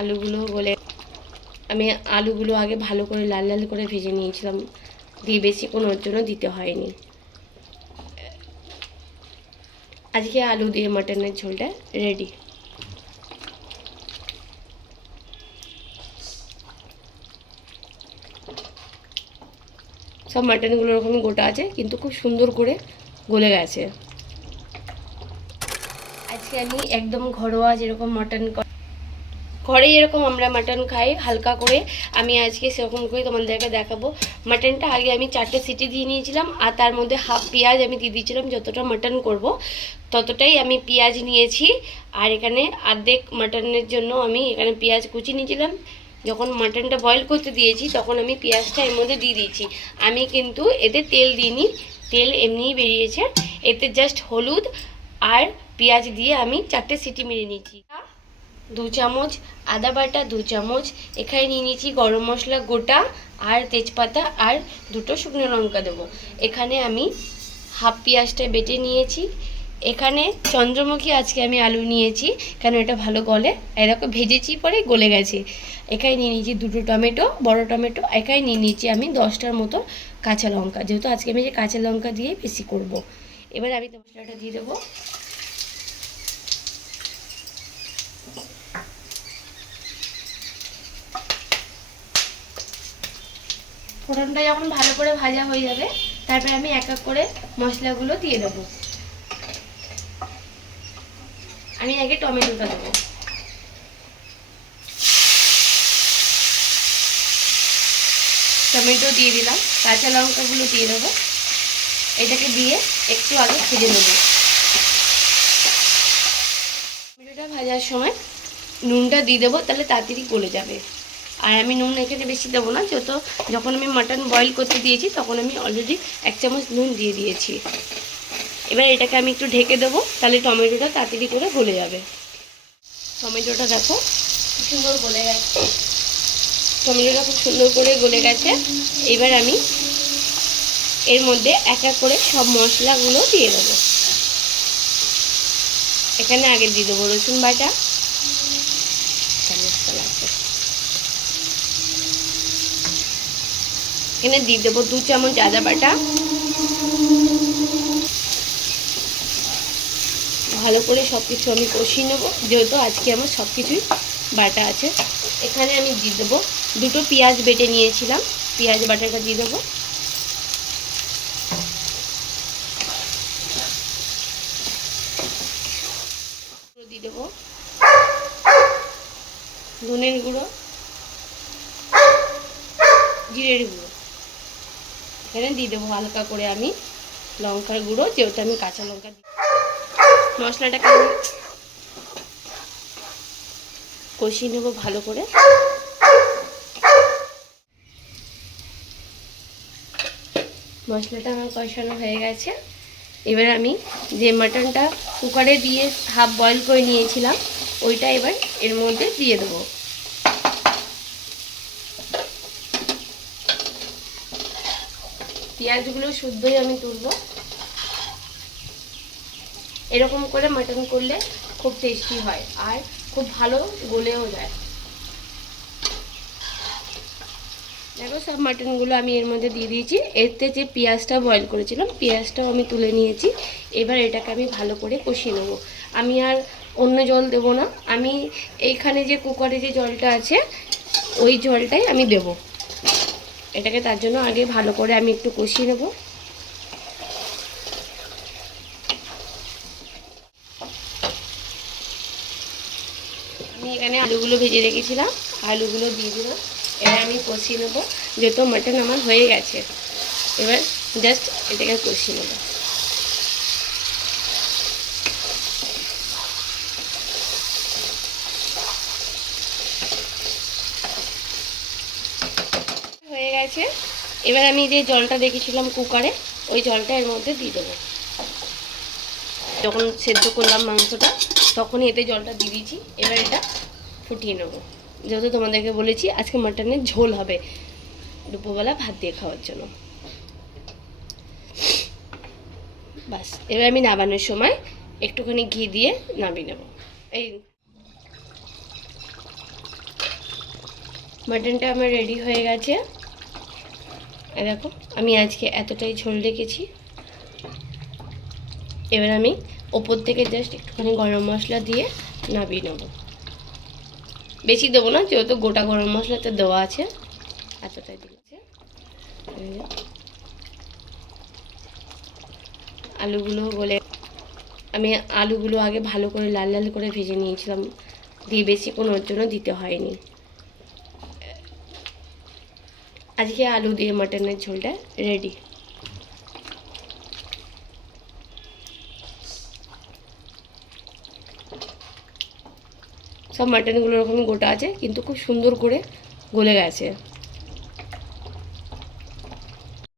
আলুগুলো গলে আমি আলুগুলো আগে ভালো করে লাল লাল করে ভেজে নিয়েছিলাম, দিয়ে বেশিক্ষণ ওর জন্য দিতে হয়নি। আজকে আলু দিয়ে মাটনের ঝোলটা রেডি। সব মাটনগুলো এরকম গোটা আছে, কিন্তু খুব সুন্দর করে গলে গেছে। আজকে আমি একদম ঘরোয়া যেরকম মাটন ঘরে এরকম আমরা মাটন খাই হালকা করে, আমি আজকে সেরকম করে তোমাদেরকে দেখাবো। মাটনটা আগে আমি 4টে সিটি দিয়ে নিয়েছিলাম, আর তার মধ্যে হাফ পেঁয়াজ আমি দিয়ে দিয়েছিলাম। যতটা মাটন করব ততটাই আমি পেঁয়াজ নিয়েছি। আর এখানে অর্ধেক মাটনের জন্য আমি এখানে পেঁয়াজ কুচি নিয়েছিলাম। যখন মাটনটা বয়েল করতে দিয়েছি তখন আমি পেঁয়াজটা এর মধ্যে দিয়ে দিয়েছি। আমি কিন্তু এতে তেল দিইনি, তেল এমনিই বেরিয়েছে। এতে জাস্ট হলুদ আর পেঁয়াজ দিয়ে আমি 4টে সিটি মেরে নিয়েছি। 2 চামচ আদা বাটা, 2 চামচ এখানে নিয়ে নিয়েছি গরম মশলা গোটা আর তেজপাতা, আর 2টো শুকনো লঙ্কা দেবো। এখানে আমি হাফ পেঁয়াজটা বেটে নিয়েছি। এখানে চন্দ্রমুখী আজকে আমি আলু নিয়েছি, কেন এটা ভালো গলে, এরকম ভেজেছি পরে গলে গেছে। এখানে নিয়ে নিয়েছি 2টো টমেটো, বড় টমেটো। এখানে নিয়ে নিয়েছি আমি 10টার মতো কাঁচা লঙ্কা, যেহেতু আজকে আমি যে কাঁচা লঙ্কা দিয়ে বেশি করব। এবার আমি মশলাটা দিয়ে দেবো। ফোড়নটা যখন ভালো করে ভাজা হয়ে যাবে, তারপরে আমি এক এক করে মশলাগুলো দিয়ে দেবো। আমি আগে টমেটোটা দেবো, টমেটো দিয়ে দিলাম, কাঁচা লঙ্কাগুলো দিয়ে দেবো। এটাকে দিয়ে একটু আগে ভেজে নেবো। টমেটোটা ভাজার সময় নুনটা দিয়ে দেবো, তাহলে তাড়াতাড়ি গলে যাবে। আর আমি নুন এখানে বেশি দেবো না, যখন আমি মাটন বয়েল করতে দিয়েছি তখন আমি অলরেডি 1 চামচ নুন দিয়ে দিয়েছি। এবার এটাকে আমি একটু ঢেকে দেবো, তাহলে টমেটোটা তাড়াতাড়ি করে গলে যাবে। টমেটোটা দেখো খুব সুন্দর গলে গেছে, টমেটোটা খুব সুন্দর করে গলে গেছে। এবার আমি এর মধ্যে এক এক করে সব মশলাগুলো দিয়ে দেবো। এখানে আগে দিয়ে দেবো রসুন বাটা, এখানে দিয়ে দেবো 2 চামচ আদা বাটা। ভালো করে সব কিছু আমি কষিয়ে নেবো, যেহেতু আজকে আমার সব কিছুই বাটা আছে। এখানে আমি দিয়ে দেবো 2টো পেঁয়াজ বেটে নিয়েছিলাম, পেঁয়াজ বাটাটা দিয়ে দেবো। দিয়ে দেবো ধনের গুঁড়ো, জিরের গুঁড়ো। এখানে দিয়ে দেবো হালকা করে আমি লঙ্কার গুঁড়ো, যেহেতু আমি কাঁচা লঙ্কা দিই। মশলাটাকে আমি কষিয়ে নেবো ভালো করে। মশলাটা আমার কষানো হয়ে গেছে। এবার আমি যে মাটনটা কুকারে দিয়ে হাফ বয়েল করে নিয়েছিলাম ওইটা এবার এর মধ্যে দিয়ে দেবো। পেঁয়াজগুলো শুদ্ধই আমি তুলবো। এরকম করে মাটন করলে খুব টেস্টি হয় আর খুব ভালো গলেও যায়। দেখো সব মাটনগুলো আমি এর মধ্যে দিয়ে দিয়েছি। এতে যে পেঁয়াজটা বয়েল করেছিলাম পেঁয়াজটাও আমি তুলে নিয়েছি। এবার এটাকে আমি ভালো করে কষিয়ে নেবো। আমি আর অন্য জল দেব না, আমি এইখানে যে কুকারে যে জলটা আছে ওই জলটাই আমি দেব। এটাকে তার জন্য আগে ভালো করে আমি একটু কষিয়ে নেব। আমি এখানে আলুগুলো ভেজে রেখেছিলাম, আলুগুলো দিয়ে দিলাম। এবার আমি কষিয়ে নেবো, যেহেতু মাটন আমার হয়ে গেছে। এবার জাস্ট এটাকে কষিয়ে নেব। হয়ে গেছে। এবার আমি যে জলটা দেখেছিলাম কুকারে ওই জলটা এর মধ্যে দিয়ে দেবো। যখন সেদ্ধ করলাম মাংসটা তখনই এতে জলটা দিয়ে দিয়েছি। এবার এটা ফুটিয়ে নেবো, যেহেতু তোমাদেরকে বলেছি আজকে মাটনের ঝোল হবে দুপুরবেলা ভাত দিয়ে খাওয়ার জন্য। বাস এবার আমি নামানোর সময় একটুখানি ঘি দিয়ে নামিয়ে নেব। এই মাটনটা আমার রেডি হয়ে গেছে। দেখো আমি আজকে এতটাই ঝোল রেখেছি। এবার আমি ওপর থেকে জাস্ট একটুখানি গরম মশলা দিয়ে নামিয়ে নেবো। বেশি দেবো না, যেহেতু গোটা গরম মশলাতে দেওয়া আছে, এতটাই দিয়েছে। আলুগুলো গলে, আমি আলুগুলো আগে ভালো করে লাল লাল করে ভেজে নিয়েছিলাম, দিয়ে বেশিক্ষণ ওর জন্য দিতে হয়নি। আজকে আলু দিয়ে মাটনের ঝোলটা রেডি। সব মাটনগুলো এরকমই গোটা আছে, কিন্তু খুব সুন্দর করে গলে গেছে।